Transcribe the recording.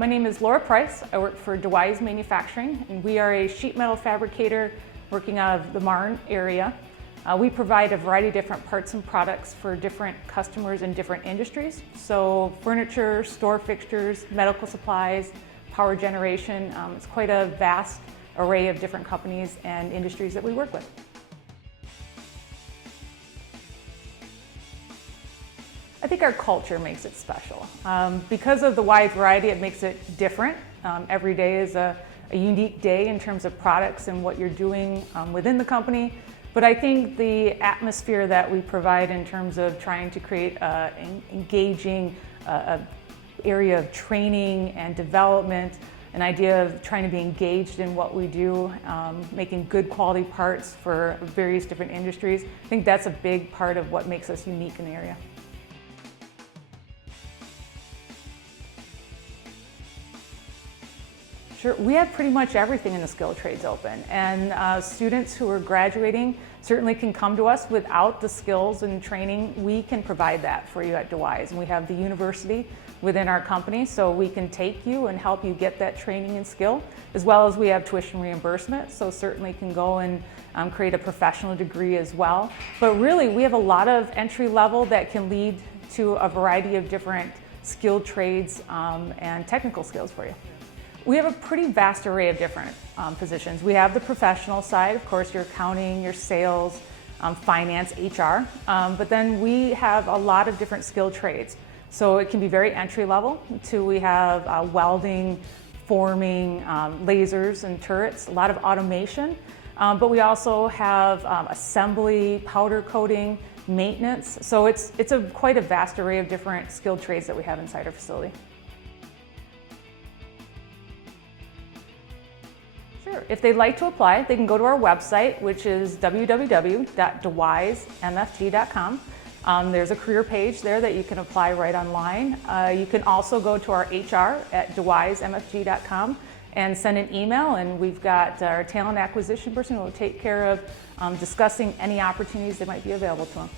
My name is Laura Price. I work for DeWys Manufacturing, and we are a sheet metal fabricator working out of the Marne area. We provide a variety of different parts and products for different customers in different industries. So furniture, store fixtures, medical supplies, power generation. It's quite a vast array of different companies and industries that we work with. I think our culture makes it special. Because of the wide variety, it makes it different. Every day is a unique day in terms of products and what you're doing within the company. But I think the atmosphere that we provide in terms of trying to create an engaging area of training and development, an idea of trying to be engaged in what we do, making good quality parts for various different industries, I think that's a big part of what makes us unique in the area. Sure, we have pretty much everything in the skilled trades open, and students who are graduating certainly can come to us without the skills and training. We can provide that for you at DeWys, and we have the university within our company, so we can take you and help you get that training and skill, as well as we have tuition reimbursement, so certainly can go and create a professional degree as well. But really, we have a lot of entry level that can lead to a variety of different skilled trades and technical skills for you. We have a pretty vast array of different positions. We have the professional side, of course, your accounting, your sales, finance, HR, but then we have a lot of different skilled trades. So it can be very entry level to we have welding, forming, lasers and turrets, a lot of automation, but we also have assembly, powder coating, maintenance. So it's quite a vast array of different skilled trades that we have inside our facility. Sure. If they'd like to apply, they can go to our website, which is www.dewysmfg.com. There's a career page there that you can apply right online. You can also go to our HR at dewysmfg.com and send an email, and we've got our talent acquisition person who will take care of discussing any opportunities that might be available to them.